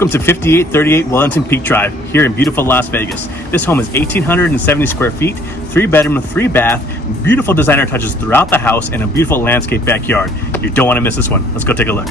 Welcome to 5838 Wellington Peak Drive here in beautiful Las Vegas. This home is 1,870 square feet, 3-bedroom, 3-bath, beautiful designer touches throughout the house, and a beautiful landscape backyard. You don't want to miss this one. Let's go take a look.